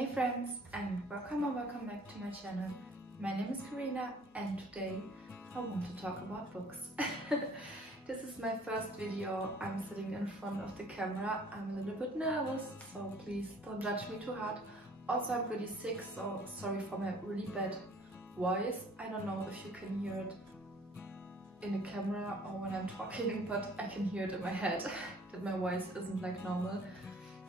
Hey friends, and welcome back to my channel. My name is Karina and today I want to talk about books. This is my first video. I'm sitting in front of the camera. I'm a little bit nervous, so please don't judge me too hard. Also, I'm really sick, so sorry for my really bad voice. I don't know if you can hear it in the camera or when I'm talking, but I can hear it in my head that my voice isn't like normal.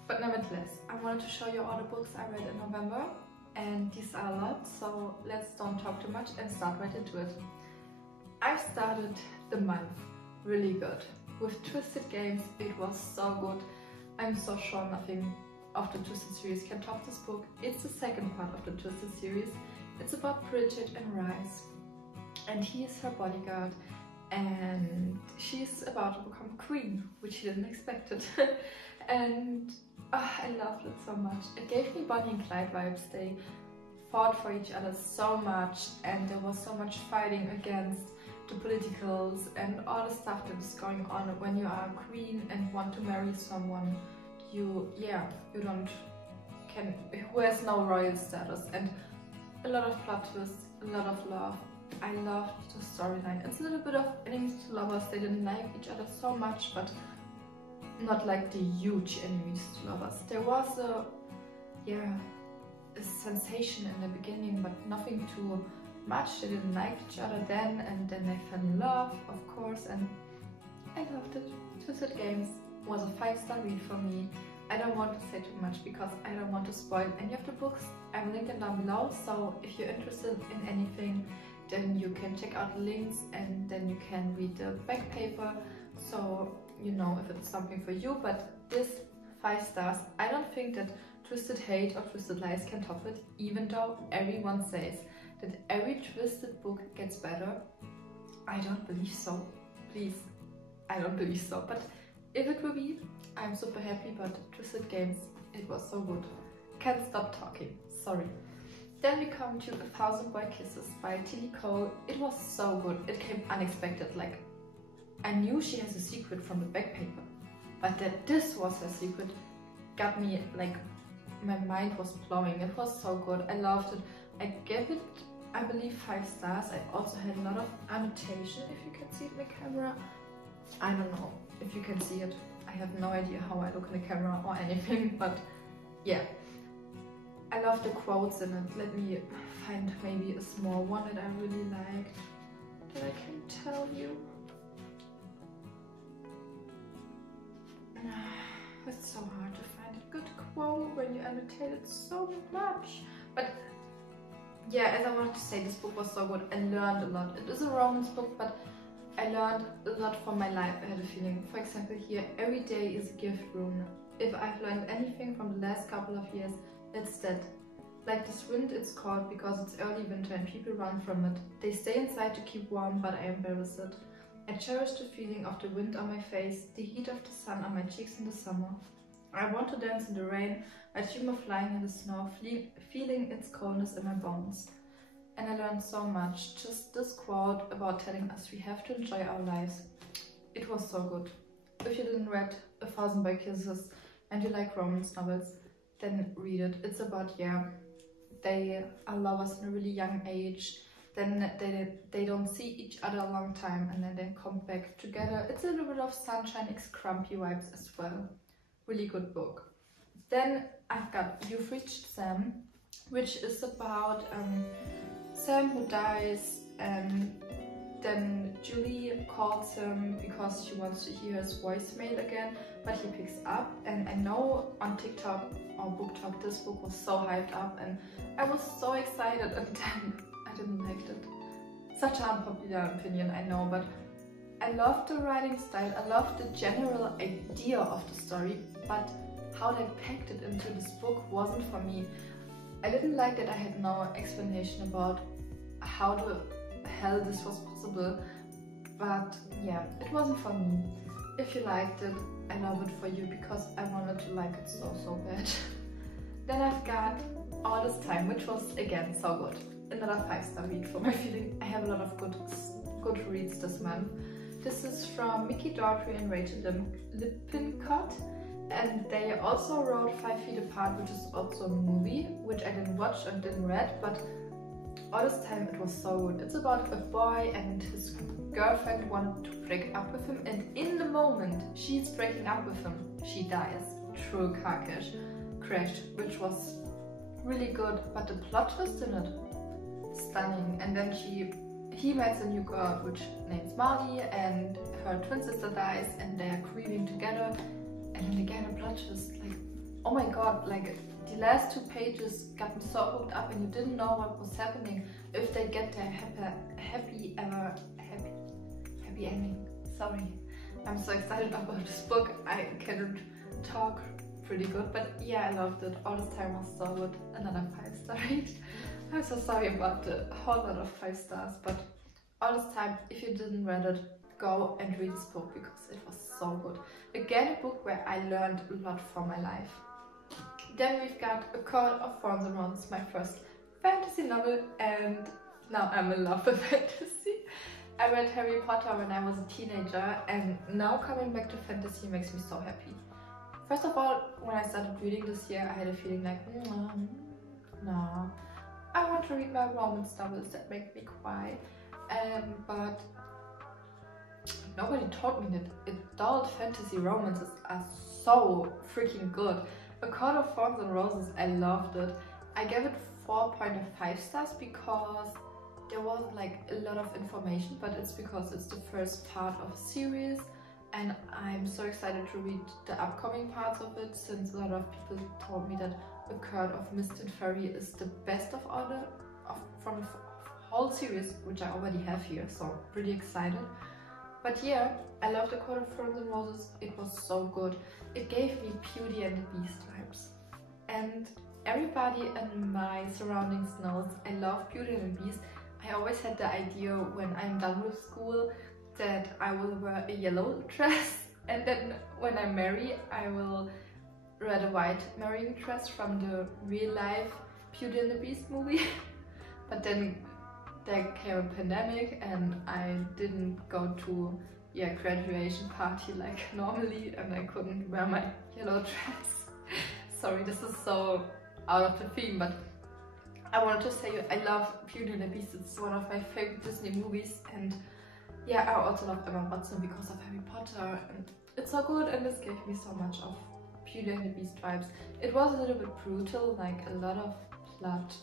But nevertheless, I wanted to show you all the books I read in November, and these are a lot, so let's don't talk too much and start right into it. I started the month really good. With Twisted Games, it was so good. I'm so sure nothing of the Twisted series can top this book. It's the second part of the Twisted series. It's about Bridget and Rice, and he is her bodyguard, and she's about to become queen, which she didn't expect it. And I loved it so much. It gave me Bonnie and Clyde vibes. They fought for each other so much, and there was so much fighting against the politicals and all the stuff that is going on when you are a queen and want to marry someone who has no royal status, and a lot of plot twists, a lot of love. I loved the storyline. It's a little bit of enemies to lovers. They didn't like each other so much, but not like the huge enemies to lovers. There was a sensation in the beginning, but nothing too much. They didn't like each other then, and then they fell in love, of course, and I loved it. Twisted Games was a 5-star read for me. I don't want to say too much because I don't want to spoil any of the books. I will link them down below, so if you're interested in anything, then you can check out the links and then you can read the back paper, so you know if it's something for you. But this 5 stars, I don't think that Twisted Hate or Twisted Lies can top it, even though everyone says that every Twisted book gets better. I don't believe so. Please, I don't believe so. But if it will be, I'm super happy. But Twisted Games, it was so good. Can't stop talking, sorry. Then we come to 1,000 Boy Kisses by Tilly Cole. It was so good. It came unexpected. Like, I knew she has a secret from the back paper, but that this was her secret got me, like, my mind was blowing. It was so good. I loved it. I gave it, I believe, 5 stars. I also had a lot of annotation, if you can see it in the camera. I don't know if you can see it. I have no idea how I look in the camera or anything, but yeah. I love the quotes in it. Let me find maybe a small one that I really liked that I can tell you. It's so hard to find a good quote when you annotate it so much. But yeah, as I wanted to say, this book was so good. I learned a lot. It is a romance book, but I learned a lot from my life. I had a feeling. For example, here, every day is a gift rune. If I've learned anything from the last couple of years, it's that. Like this wind, it's called because it's early winter and people run from it. They stay inside to keep warm, but I embarrass it. I cherish the feeling of the wind on my face, the heat of the sun on my cheeks in the summer. I want to dance in the rain. I dream of lying in the snow, feeling its coldness in my bones. And I learned so much. Just this quote about telling us we have to enjoy our lives. It was so good. If you didn't read 1,000 Boy Kisses and you like romance novels, then read it. It's about, they are lovers in a really young age, then they don't see each other a long time, and then they come back together. It's a little bit of Sunshine X Crumpy vibes as well. Really good book. Then I've got You've Reached Sam, which is about Sam who dies, and then Julie calls him because she wants to hear his voicemail again, but he picks up. And I know on TikTok or BookTok this book was so hyped up, and I was so excited, and then I didn't like it. Such an unpopular opinion, I know, but I loved the writing style. I loved the general idea of the story, but how they packed it into this book wasn't for me. I didn't like that I had no explanation about how the hell this was possible, but yeah, it wasn't for me. If you liked it, I love it for you because I wanted to like it so bad. Then I've got All This Time, which was again so good. Another 5-star read for my feeling. I have a lot of good reads this month. This is from Mickey Daughtry and Rachel Lippincott, And they also wrote 5 Feet Apart, which is also a movie, which I didn't watch and didn't read, but all this time it was so good. It's about a boy and his girlfriend wanted to break up with him, and in the moment she's breaking up with him, she dies through a car crash, which was really good, but the plot twist in it, stunning. And then he meets a new girl, which name's Marley, and her twin sister dies, and they're grieving together. And then again a plot twist, like, oh my god, like the last 2 pages got me so hooked up, and you didn't know what was happening, if they get their happy ending. Sorry, I'm so excited about this book. I cannot talk pretty good, but yeah, I loved it. All this time was so good. Another 5-star rate. I'm so sorry about the whole lot of 5 stars, but all this time, if you didn't read it, go and read this book because it was so good. Again, a book where I learned a lot from my life. Then we've got A Court of Thorns and Roses, my first fantasy novel, and now I'm in love with fantasy. I read Harry Potter when I was a teenager, and now coming back to fantasy makes me so happy. First of all, when I started reading this year, I had a feeling like, no, I want to read my romance novels that make me cry. But nobody told me that adult fantasy romances are so freaking good. A Court of Thorns and Roses, I loved it. I gave it 4.5 stars because there wasn't like a lot of information, but it's because it's the first part of a series, and I'm so excited to read the upcoming parts of it, since a lot of people told me that A Court of Mist and Fury is the best of all from the whole series, which I already have here, so pretty excited. But yeah, I love The Court of Thorns and Roses. It was so good. It gave me Beauty and the Beast vibes. And everybody in my surroundings knows I love Beauty and the Beast. I always had the idea when I'm done with school that I will wear a yellow dress, and then when I marry I will wear a white marrying dress from the real life Beauty and the Beast movie. But then there came a pandemic and I didn't go to graduation party like normally, and I couldn't wear my yellow dress. Sorry, this is so out of the theme, but I wanted to say I love Beauty and the Beast. It's one of my favorite Disney movies, and yeah, I also love Emma Watson because of Harry Potter, and it's so good, and this gave me so much of Beauty and the Beast vibes. It was a little bit brutal, like a lot of plot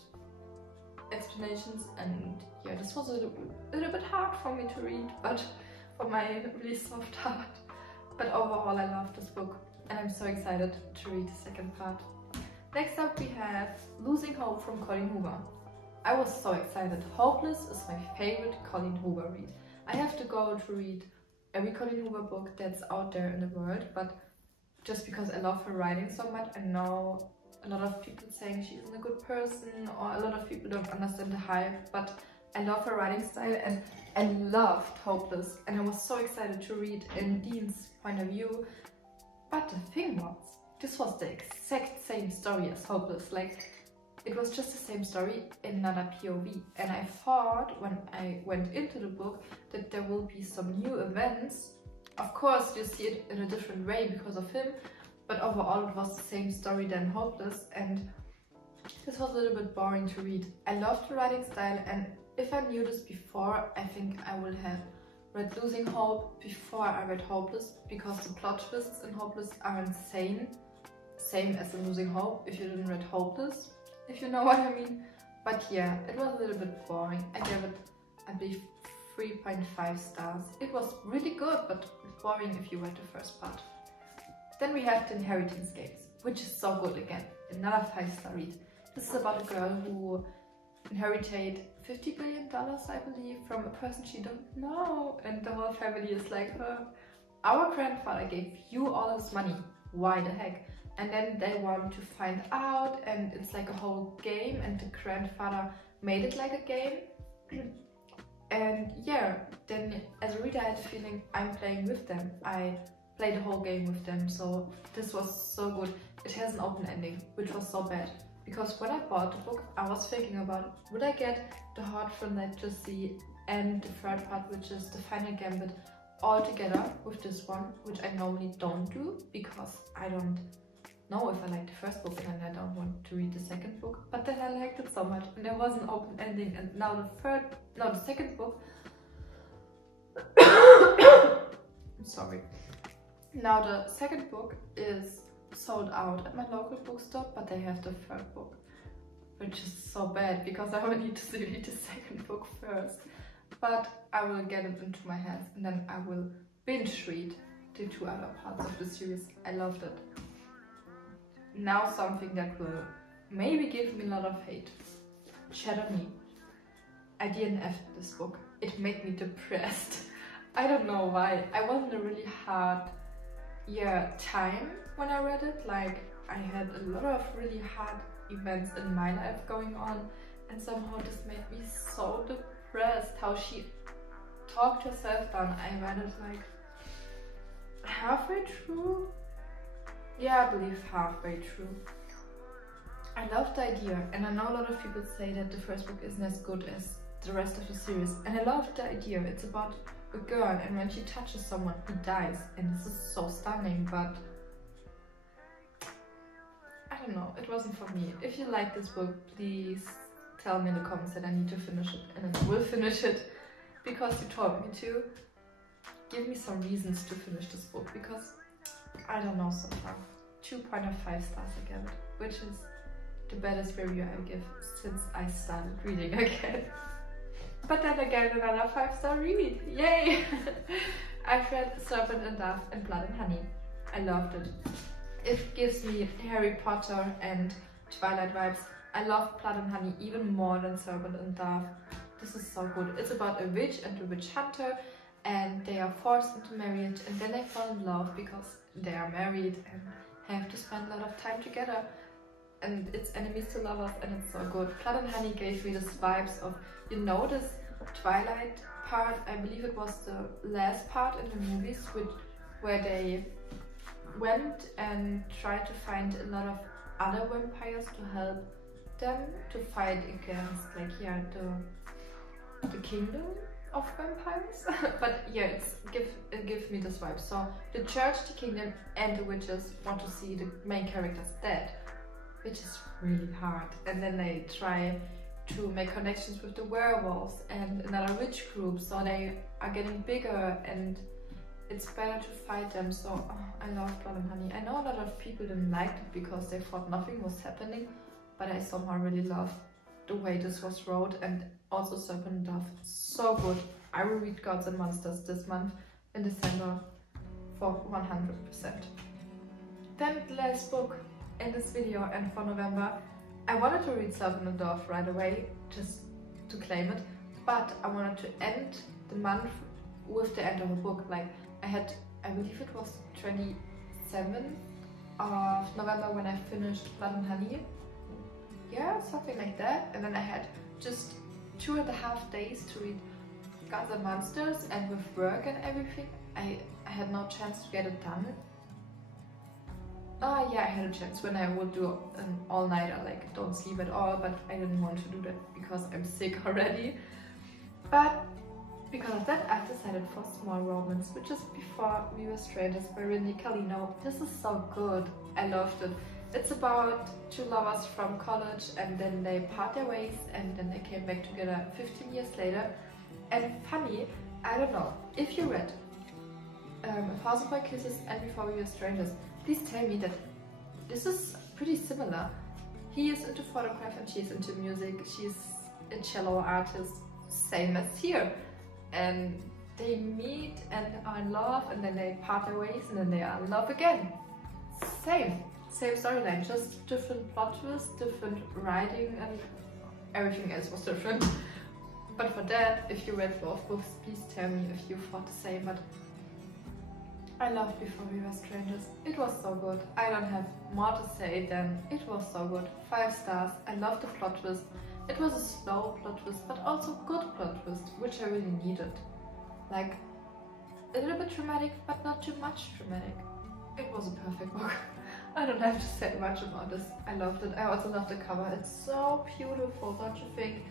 explanations, and yeah, this was a little bit hard for me to read, but for my really soft heart. But overall I love this book, and I'm so excited to read the second part. Next up we have Losing Hope from Colleen Hoover. I was so excited. Hopeless is my favorite Colleen Hoover read. I have to go to read every Colleen Hoover book that's out there in the world, but just because I love her writing so much, I know a lot of people saying she isn't a good person, or a lot of people don't understand the hype, but I love her writing style, and I loved Hopeless, and I was so excited to read in Dean's point of view. But the thing was, this was the exact same story as Hopeless. Like, it was just the same story in another POV, and I thought when I went into the book that there will be some new events. Of course you see it in a different way because of him, but overall it was the same story than Hopeless, and this was a little bit boring to read. I loved the writing style, and if I knew this before, I think I would have read Losing Hope before I read Hopeless, because the plot twists in Hopeless are insane. Same as in Losing Hope if you didn't read Hopeless, if you know what I mean. But yeah, it was a little bit boring. I gave it, I believe, 3.5 stars. It was really good, but boring if you read the first part. Then we have The Inheritance Games, which is so good again. Another 5-star read. This is about a girl who inherited $50 billion, I believe, from a person she don't know. And the whole family is like, our grandfather gave you all this money. Why the heck? And then they want to find out, and it's like a whole game, and the grandfather made it like a game. And yeah, then as a reader I had the feeling I'm playing with them. I played the whole game with them, so this was so good. It has an open ending, which was so bad. Because when I bought the book, I was thinking about, would I get the Heart from Legacy and the third part, which is the final gambit, all together with this one, which I normally don't do because I don't know if I like the first book and I don't want to read the second book. But then I liked it so much and there was an open ending, and now the second book I'm sorry. Now the second book is sold out at my local bookstore, but they have the third book, which is so bad because I will need to read the second book first. But I will get it into my hands and then I will binge read the 2 other parts of the series. I loved it. Now something that will maybe give me a lot of hate. Shatter. I DNF'd this book. It made me depressed. I don't know why. I was in a really hard time when I read it. Like, I had a lot of really hard events in my life going on, and somehow this made me so depressed. How she talked herself down. I read it like halfway through. Yeah, I believe halfway through. I love the idea, and I know a lot of people say that the first book isn't as good as the rest of the series, and I love the idea. It's about a girl, and when she touches someone, he dies, and this is so stunning, but I don't know, it wasn't for me. If you like this book, please tell me in the comments that I need to finish it, and I will finish it because you told me to. Give me some reasons to finish this book, because I don't know so far. 2.5 stars I give it, which is the baddest review I give since I started reading again. But then again, another 5-star read. Yay! I've read Serpent and Dove and Blood and Honey. I loved it. It gives me Harry Potter and Twilight vibes. I love Blood and Honey even more than Serpent and Dove. This is so good. It's about a witch and a witch hunter, and they are forced into marriage, and then they fall in love because they are married and have to spend a lot of time together. And it's enemies to lovers, and it's so good. Blood and Honey gave me this vibes of, you know, this Twilight part, I believe it was the last part in the movies, where they went and tried to find a lot of other vampires to help them to fight against, like, yeah, the kingdom of vampires. But yeah, it gives me this vibe. So the church, the kingdom, and the witches want to see the main characters dead, which is really hard. And then they try to make connections with the werewolves and another witch group, so they are getting bigger and it's better to fight them. So I love Blood and Honey. I know a lot of people didn't like it because they thought nothing was happening, but I somehow really love the way this was wrote, and also Serpent and Dove. So good. I will read Gods and Monsters this month in December for 100%. Then the last book in this video, and for November, I wanted to read Serpent and Dove right away, just to claim it, but I wanted to end the month with the end of a book. Like, I believe it was 27th of November when I finished Blood and Honey. Yeah, something like that. And then I had just 2.5 days to read Gods and Monsters, and with work and everything, I had no chance to get it done. Yeah, I had a chance when I would do an all-nighter, like don't sleep at all, but I didn't want to do that because I'm sick already. But because of that, I've decided for Small Romance, which is Before We Were Strangers by Rindy Calino. This is so good. I loved it. It's about 2 lovers from college, and then they part their ways, and then they came back together 15 years later. And funny, I don't know, if you read A Thousand Boy Kisses and Before We Were Strangers, please tell me that this is pretty similar. He is into photography and she's into music. She's a cello artist, same as here. And they meet and are in love, and then they part their ways, and then they are in love again. Same storyline, just different plot twists, different writing, and everything else was different. But for that, if you read both books, please tell me if you thought the same. But I loved Before We Were Strangers. It was so good. I don't have more to say than it was so good. 5 stars. I loved the plot twist. It was a slow plot twist, but also good plot twist, which I really needed. Like, a little bit dramatic, but not too much dramatic. It was a perfect book. I don't have to say much about this. I loved it. I also love the cover. It's so beautiful, don't you think?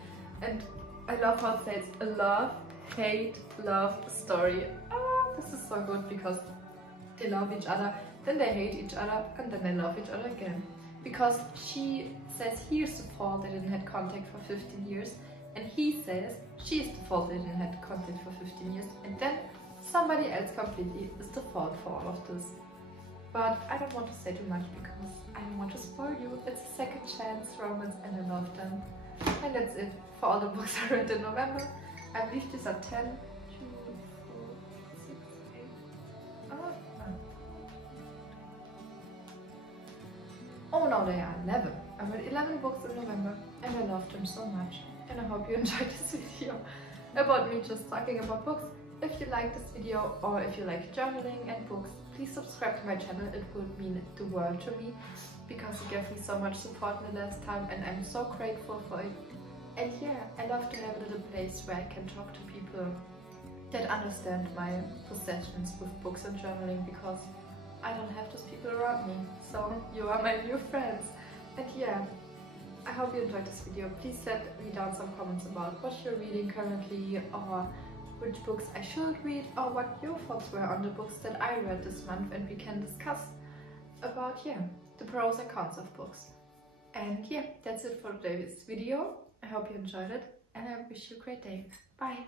And I love how it says a love, hate, love story. Oh, This is so good because they love each other, then they hate each other, and then they love each other again. Because she says he's the fault they didn't have contact for 15 years, and he says she's the fault they didn't have contact for 15 years, and then somebody else completely is the fault for all of this. But I don't want to say too much because I don't want to spoil you. It's a second chance romance and I love them. And that's it for all the books I read in November. I believe these are 10, 2, 4, 6, 8. Oh no, they are 11. I read 11 books in November and I loved them so much. And I hope you enjoyed this video about me just talking about books. If you like this video or if you like journaling and books, please subscribe to my channel. It would mean the world to me because you gave me so much support in the last time and I'm so grateful for it. And yeah, I love to have a little place where I can talk to people that understand my possessions with books and journaling because I don't have those people around me. So you are my new friends. And yeah, I hope you enjoyed this video. Please let me down some comments about what you're reading currently or which books I should read or what your thoughts were on the books that I read this month, and we can discuss about the pros and cons of books. And yeah, that's it for today's video. I hope you enjoyed it and I wish you a great day. Bye!